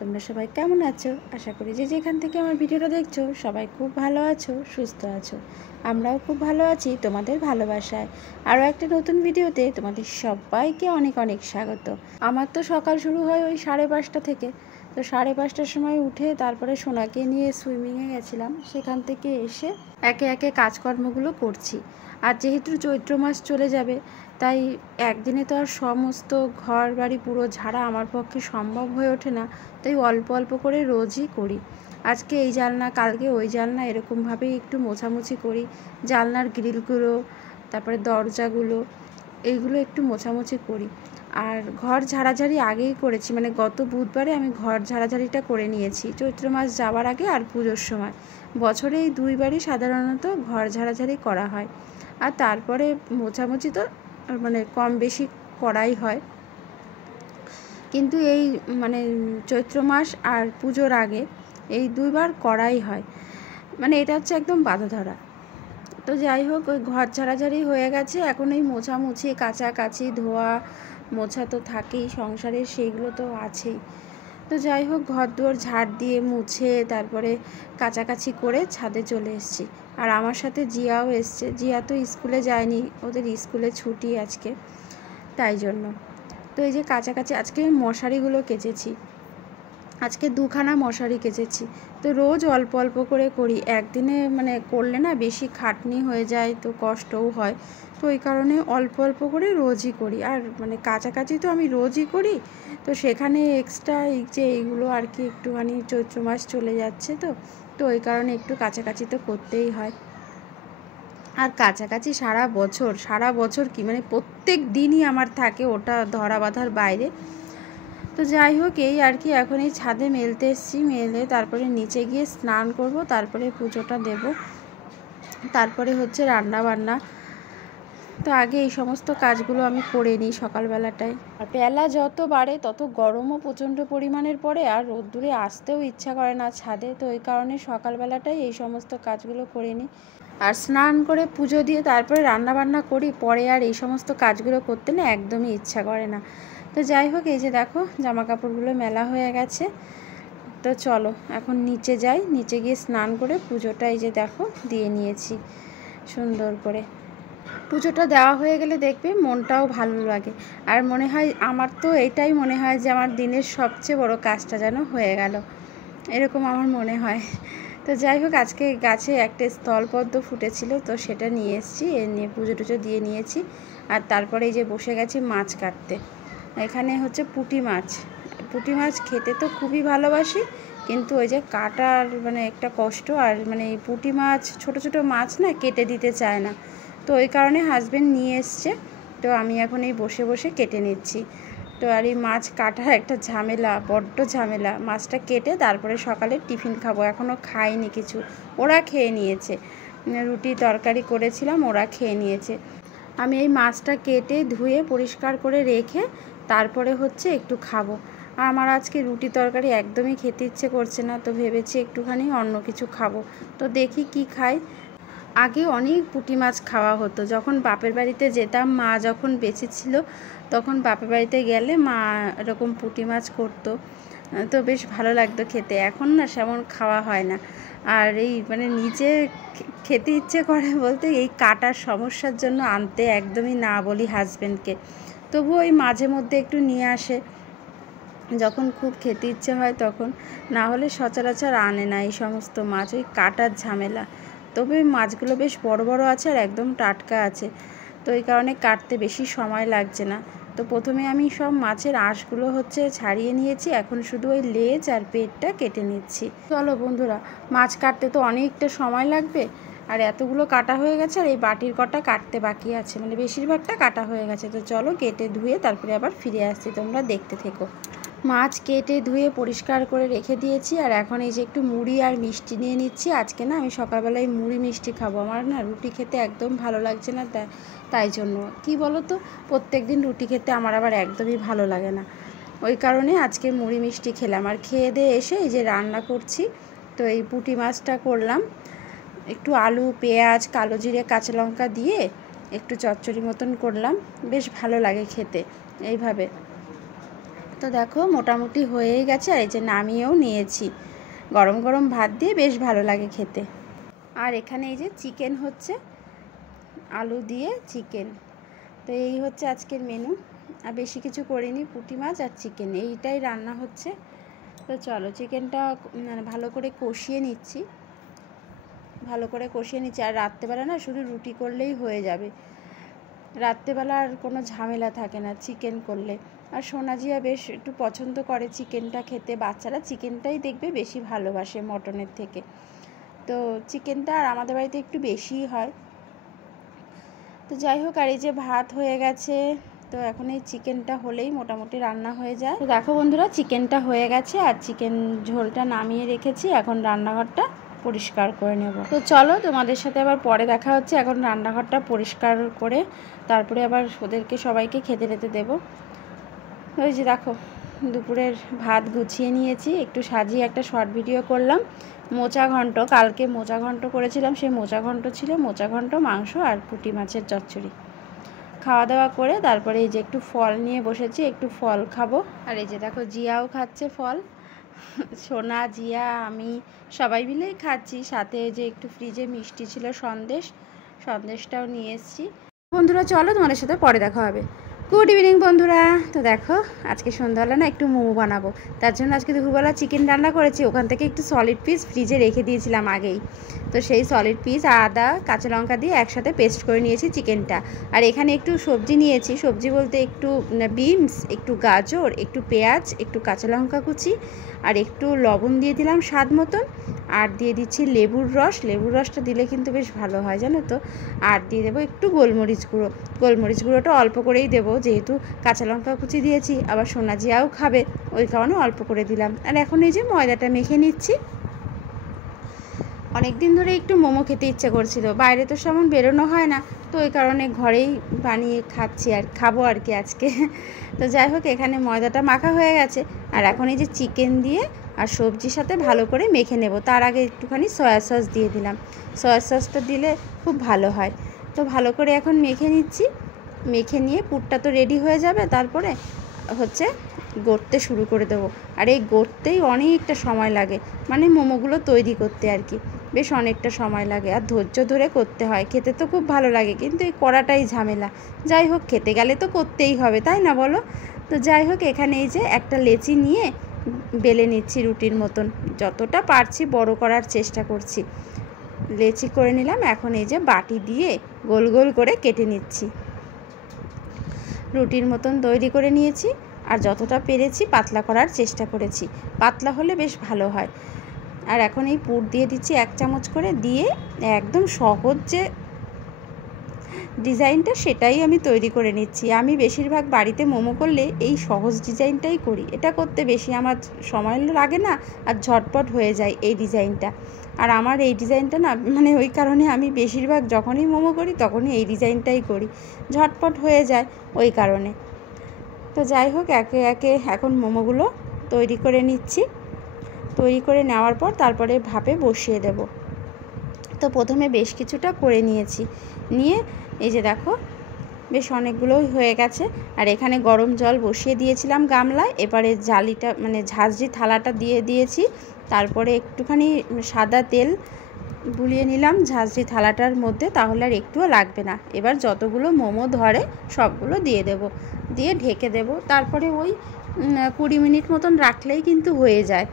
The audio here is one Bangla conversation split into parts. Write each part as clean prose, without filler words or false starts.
তোমরা সবাই কেমন আছো? আশা করি যে যেখান থেকে আমার ভিডিওটা দেখছো সবাই খুব ভালো আছো, সুস্থ আছো। আমরাও খুব ভালো আছি তোমাদের ভালোবাসায়। আরও একটা নতুন ভিডিওতে তোমাদের সবাইকে অনেক অনেক স্বাগত। আমার তো সকাল শুরু হয় ওই 5:30 থেকে। তো 5:30টার সময় উঠে তারপরে সোনাকে নিয়ে সুইমিংয়ে গেছিলাম। সেখান থেকে এসে একে একে কাজকর্মগুলো করছি। আর যেহেতু চৈত্র মাস চলে যাবে, তাই একদিনে তো আর সমস্ত ঘর বাড়ি পুরো ঝাড়া আমার পক্ষে সম্ভব হয়ে ওঠে না। তাই অল্প অল্প করে রোজই করি। আজকে এই জানলা, কালকে ওই জানলা, এরকমভাবেই একটু মোছামুছি করি। জানলার গ্রিলগুলো, তারপরে দরজাগুলো, এইগুলো একটু মোছামুছি করি। আর ঘর ঝাড়াঝাড়ি আগেই করেছি, মানে গত বুধবারে আমি ঘর ঝাড়াঝাড়িটা করে নিয়েছি চৈত্র মাস যাওয়ার আগে আর পুজোর সময়। বছরে এই দুইবারই সাধারণত ঘর ঝাড়াঝাড়ি করা হয়। আর তারপরে মোছামুছি তো মানে কম বেশি করাই হয়, কিন্তু এই মানে চৈত্র মাস আর পুজোর আগে এই দুইবার করাই হয়। মানে এটা হচ্ছে একদম বাঁধা ধরা। তো যাই হোক, ওই ঘর ঝাড়াঝাড়ি হয়ে গেছে। এখন এই মোছামুছি, কাচাকাচি, ধোয়া মোছা তো থাকেই সংসারে, সেইগুলো তো আছেই। তো যাই হোক, ঘর দুয়ার ঝাড় দিয়ে মুছে তারপরে কাচাকাচি করে ছাদে চলে এসেছি। আর আমার সাথে জিয়াও এসছে। জিয়া তো স্কুলে যায়নি, ওদের স্কুলে ছুটি আজকে, তাই জন্য। তো এই যে কাছাকাছি আজকে মশারিগুলো কেচেছি, আজকে 2খানা মশারি কেচেছি। তো রোজ অল্প অল্প করে করি, একদিনে মানে করলে না বেশি খাটনি হয়ে যায়, তো কষ্টও হয়। তো ওই কারণে অল্প অল্প করে রোজই করি। আর মানে কাছাকাছি তো আমি রোজই করি, তো সেখানে এক্সট্রা এই যে এইগুলো আর কি একটুখানি চৈত্র মাস চলে যাচ্ছে, তো ওই কারণে একটু কাছাকাছি তো করতেই হয়। আর কাছাকাছি সারা বছর কি মানে প্রত্যেক দিনই আমার থাকে, ওটা ধরা বাঁধার বাইরে। তো যাই হোক, এই আর কি এখন এই ছাদে মেলতে এসেছি, মেলে তারপরে নিচে গিয়ে স্নান করব, তারপরে পুজোটা দেব, তারপরে হচ্ছে রান্না বান্না। তো আগে এই সমস্ত কাজগুলো আমি করে নিই সকালবেলাটায়। আর বেলা যত বাড়ে তত গরমও প্রচণ্ড পরিমাণের পড়ে, আর রোদ্দুরে আসতেও ইচ্ছা করে না ছাদে। তো ওই কারণে সকালবেলাটাই এই সমস্ত কাজগুলো করে নিই। আর স্নান করে পুজো দিয়ে তারপরে রান্না বান্না করি, পরে আর এই সমস্ত কাজগুলো করতে না একদমই ইচ্ছা করে না। তো যাই হোক, এই যে দেখো জামা কাপড়গুলো মেলা হয়ে গেছে। তো চলো এখন নিচে যাই, নিচে গিয়ে স্নান করে পুজোটা এই যে দেখো দিয়ে নিয়েছি সুন্দর করে। পুজোটা দেওয়া হয়ে গেলে দেখবে মনটাও ভালো লাগে। আর মনে হয়, আমার তো এটাই মনে হয় যে আমার দিনের সবচেয়ে বড় কাজটা যেন হয়ে গেল, এরকম আমার মনে হয়। তো যাই হোক, আজকে গাছে একটা স্থলপদ্ম ফুটেছিল, তো সেটা নিয়ে এসেছি, এ নিয়ে পুজো টুজো দিয়ে নিয়েছি। আর তারপরে এই যে বসে গেছি মাছ কাটতে। এখানে হচ্ছে পুঁটি মাছ খেতে তো খুবই ভালোবাসি, কিন্তু ওই যে কাটার মানে একটা কষ্ট। আর মানে এই পুঁটি মাছ, ছোটো ছোটো মাছ না কেটে দিতে চায় না, তো ওই কারণে হাজব্যান্ড নিয়ে এসছে। তো আমি এখন এই বসে বসে কেটে নিচ্ছি। তো আর এই মাছ কাটার একটা ঝামেলা, বড্ড ঝামেলা। মাছটা কেটে তারপরে সকালে টিফিন খাবো, এখনও খাইনি কিছু। ওরা খেয়ে নিয়েছে, রুটি তরকারি করেছিলাম, ওরা খেয়ে নিয়েছে। আমি এই মাছটা কেটে ধুয়ে পরিষ্কার করে রেখে তারপরে হচ্ছে একটু খাবো। আর আমার আজকে রুটি তরকারি একদমই খেতে ইচ্ছে করছে না, তো ভেবেছি একটুখানি অন্য কিছু খাবো। তো দেখি কি খাই। আগে অনেক পুঁটি মাছ খাওয়া হতো, যখন বাপের বাড়িতে যেতাম, মা যখন বেঁচে ছিল তখন বাপের বাড়িতে গেলে মা এরকম পুঁটি মাছ করতো, তো বেশ ভালো লাগতো খেতে। এখন না সেমন খাওয়া হয় না। আর এই মানে নিজে খেতে ইচ্ছে করে বলতে এই কাটার সমস্যার জন্য আনতে একদমই না বলি হাজব্যান্ডকে। তবুও ওই মাঝে মধ্যে একটু নিয়ে আসে যখন খুব খেতে ইচ্ছে হয় তখন, না হলে সচরাচর আনে না এই সমস্ত মাছ, ওই কাটার ঝামেলা। তবে মাছগুলো বেশ বড় বড় আছে আর একদম টাটকা আছে, তো এই কারণে কাটতে বেশি সময় লাগছে না। তো প্রথমে আমি সব মাছের আঁশগুলো হচ্ছে ছাড়িয়ে নিয়েছি, এখন শুধু ওই লেজ আর পেটটা কেটে নিচ্ছি। চলো বন্ধুরা, মাছ কাটতে তো অনেকটা সময় লাগবে, আর এতগুলো কাটা হয়ে গেছে, আর এই বাটির কটা কাটতে বাকি আছে, মানে বেশিরভাগটা কাটা হয়ে গেছে। তো চলো কেটে ধুয়ে তারপরে আবার ফিরে আসছি, তোমরা দেখতে থেকো। মাছ কেটে ধুয়ে পরিষ্কার করে রেখে দিয়েছি, আর এখন এই যে একটু মুড়ি আর মিষ্টি নিয়ে নিচ্ছি। আজকে না আমি সকালবেলায় মুড়ি মিষ্টি খাবো, আমার না রুটি খেতে একদম ভালো লাগছে না, তাই জন্য। কি বলো তো, প্রত্যেক দিন রুটি খেতে আমার আবার একদমই ভালো লাগে না, ওই কারণে আজকে মুড়ি মিষ্টি খেলাম। আর খেয়ে দিয়ে এসে এই যে রান্না করছি। তো এই পুঁটি মাছটা করলাম, একটু আলু, পেঁয়াজ, কালো জিরে, কাঁচা লঙ্কা দিয়ে একটু চচ্চড়ি মতন করলাম, বেশ ভালো লাগে খেতে এইভাবে। তো দেখো মোটামুটি হয়েই গেছে, আর এই যে নামিয়েও নিয়েছি। গরম গরম ভাত দিয়ে বেশ ভালো লাগে খেতে। আর এখানে এই যে চিকেন হচ্ছে, আলু দিয়ে চিকেন। তো এই হচ্ছে আজকের মেনু, আর বেশি কিছু করিনি, পুঁটি মাছ আর চিকেন এইটাই রান্না হচ্ছে। তো চলো চিকেনটা ভালো করে কষিয়ে নিচ্ছি, আর রাত্রেবেলা না শুধু রুটি করলেই হয়ে যাবে, রাত্রেবেলা আর কোনো ঝামেলা থাকে না চিকেন করলে। আর সোনাজিয়া বেশ একটু পছন্দ করে চিকেনটা খেতে, বাচ্চারা চিকেনটাই দেখবে বেশি ভালোবাসে মটনের থেকে। তো চিকেনটা আর আমাদের বাড়িতে একটু বেশিই হয়। তো যাই হোক, আর এই যে ভাত হয়ে গেছে, তো এখন এই চিকেনটা হলেই মোটামুটি রান্না হয়ে যায়। তো দেখো বন্ধুরা, চিকেনটা হয়ে গেছে আর চিকেন ঝোলটা নামিয়ে রেখেছি, এখন রান্নাঘরটা পরিষ্কার করে নেব। তো চলো তোমাদের সাথে আবার পরে দেখা হচ্ছে। এখন রান্নাঘরটা পরিষ্কার করে তারপরে আবার ওদেরকে সবাইকে খেতে টেতে দেবো। ওই যে দেখো দুপুরের ভাত গুছিয়ে নিয়েছি, একটু সাজিয়ে একটা শর্ট ভিডিও করলাম। মোচা ঘন্ট, কালকে মোচা ঘন্ট করেছিলাম, সেই মোচা ঘন্ট ছিল, মোচা ঘন্ট, মাংস আর পুঁটি মাছের চচ্চড়ি। খাওয়া দাওয়া করে তারপরে এই যে একটু ফল নিয়ে বসেছি, একটু ফল খাবো। আর এই যে দেখো জিয়াও খাচ্ছে ফল, সোনা, জিয়া, আমি সবাই মিলেই খাচ্ছি। সাথে যে একটু ফ্রিজে মিষ্টি ছিল, সন্দেশটাও নিয়ে এসেছি। বন্ধুরা চলো তোমাদের সাথে পরে দেখা হবে। গুড ইভিনিং বন্ধুরা। তো দেখো আজকে সন্ধ্যাবেলা না একটু মোমো বানাবো, তার জন্য আজকে দুপুরবেলা চিকেন রান্না করেছি, ওখান থেকে একটু সলিড পিস ফ্রিজে রেখে দিয়েছিলাম আগেই। তো সেই সলিড পিস আদা কাঁচা লঙ্কা দিয়ে একসাথে পেস্ট করে নিয়েছি চিকেনটা। আর এখানে একটু সবজি নিয়েছি, সবজি বলতে একটু বিনস, একটু গাজর, একটু পেঁয়াজ, একটু কাঁচা লঙ্কা কুচি, আর একটু লবণ দিয়ে দিলাম স্বাদ মতন, আর দিয়ে দিচ্ছি লেবুর রসটা দিলে কিন্তু বেশ ভালো হয় জানো তো। আর দিয়ে দেবো একটু গোলমরিচ গুঁড়োটা অল্প করেই দেবো, যেহেতু কাঁচা লঙ্কা কুচি দিয়েছি, আবার সোনাজিয়াও খাবে, ওই কারণে অল্প করে দিলাম। আর এখন এই যে ময়দাটা মেখে নিচ্ছি। অনেক দিন ধরে একটু মোমো খেতে ইচ্ছে করছিল, বাইরে তো সেমন বেরোনো হয় না, তো ওই কারণে ঘরেই বানিয়ে খাবো আর কি আজকে। তো যাই হোক, এখানে ময়দাটা মাখা হয়ে গেছে, আর এখন এই যে চিকেন দিয়ে আর সবজির সাথে ভালো করে মেখে নেব। তার আগে একটুখানি সয়া সস দিয়ে দিলাম, সয়া সসটা দিলে খুব ভালো হয়। তো ভালো করে এখন মেখে নিচ্ছি, মেখে নিয়ে পুরটা তো রেডি হয়ে যাবে, তারপরে হচ্ছে গড়তে শুরু করে দেবো। আর এই গড়তেই অনেকটা সময় লাগে, মানে মোমোগুলো তৈরি করতে আর কি বেশ অনেকটা সময় লাগে, আর ধৈর্য ধরে করতে হয়। খেতে তো খুব ভালো লাগে, কিন্তু এই করাটাই ঝামেলা। যাই হোক, খেতে গেলে তো করতেই হবে, তাই না বলো? তো যাই হোক, এখানে এই যে একটা লেচি নিয়ে বেলে নিচ্ছি রুটির মতন, যতটা পারছি বড় করার চেষ্টা করছি। লেচি করে নিলাম, এখন এই যে বাটি দিয়ে গোল গোল করে কেটে নিচ্ছি। রুটির মতন তৈরি করে নিয়েছি, আর যতটা পেরেছি পাতলা করার চেষ্টা করেছি, পাতলা হলে বেশ ভালো হয়। আর এখন এই পুর দিয়ে দিচ্ছি 1 চামচ করে, দিয়ে একদম সহজ যে ডিজাইনটা সেটাই আমি তৈরি করে নিচ্ছি। আমি বেশিরভাগ বাড়িতে মোমো করলে এই সহজ ডিজাইনটাই করি, এটা করতে বেশি আমার সময় লাগে না, আর ঝটপট হয়ে যায় এই ডিজাইনটা। আর আমার এই ডিজাইনটা না, মানে ওই কারণে আমি বেশিরভাগ যখনই মোমো করি তখনই এই ডিজাইনটাই করি, ঝটপট হয়ে যায় ওই কারণে। তো যাই হোক, একে একে এখন মোমোগুলো তৈরি করে নিচ্ছি। তৈরি করে নেওয়ার পর তারপরে ভাপে বসিয়ে দেব। তো প্রথমে বেশ কিছুটা করে নিয়েছি, নিয়ে এই যে দেখো বেশ অনেকগুলোই হয়ে গেছে। আর এখানে গরম জল বসিয়ে দিয়েছিলাম গামলায়, এবারে জালিটা মানে ঝাঁঝরি থালাটা দিয়ে দিয়েছি, তারপরে একটুখানি সাদা তেল বুলিয়ে নিলাম ঝাঁঝরি থালাটার মধ্যে, তাহলে আর একটুও লাগবে না। এবার যতগুলো মোমো ধরে সবগুলো দিয়ে দেব, দিয়ে ঢেকে দেব। তারপরে ওই 20 মিনিট মতন রাখলেই কিন্তু হয়ে যায়।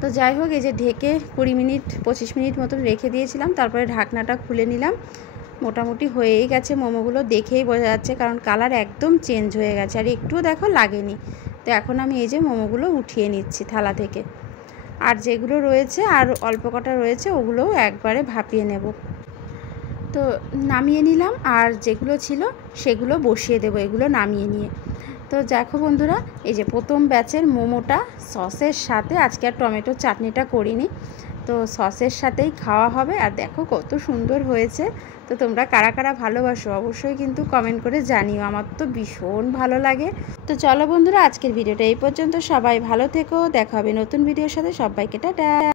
তো যাই হোক, এই যে ঢেকে 25 মিনিট মতন রেখে দিয়েছিলাম, তারপরে ঢাকনাটা খুলে নিলাম। মোটামুটি হয়েই গেছে মোমোগুলো, দেখেই বোঝা যাচ্ছে, কারণ কালার একদম চেঞ্জ হয়ে গেছে, আর একটুও দেখো লাগেনি। তো এখন আমি এই যে মোমোগুলো উঠিয়ে নিচ্ছি থালা থেকে, আর যেগুলো রয়েছে আর অল্প কটা রয়েছে ওগুলোও একবারে ভাপিয়ে নেব। তো নামিয়ে নিলাম, আর যেগুলো ছিল সেগুলো বসিয়ে দেবো এগুলো নামিয়ে নিয়ে। তো দেখো বন্ধুরা, এই যে প্রথম ব্যাচের মোমোটা সসের সাথে, আজকে আর টমেটোর চাটনিটা করিনি, তো সসের সাথেই খাওয়া হবে। আর দেখো কত সুন্দর হয়েছে। তো তোমরা কারা কারা ভালোবাসো অবশ্যই কিন্তু কমেন্ট করে জানিও, আমার তো ভীষণ ভালো লাগে। তো চলো বন্ধুরা, আজকের ভিডিওটা এই পর্যন্ত। সবাই ভালো থেকো, দেখা হবে নতুন ভিডিওর সাথে। সবাইকে টাটা।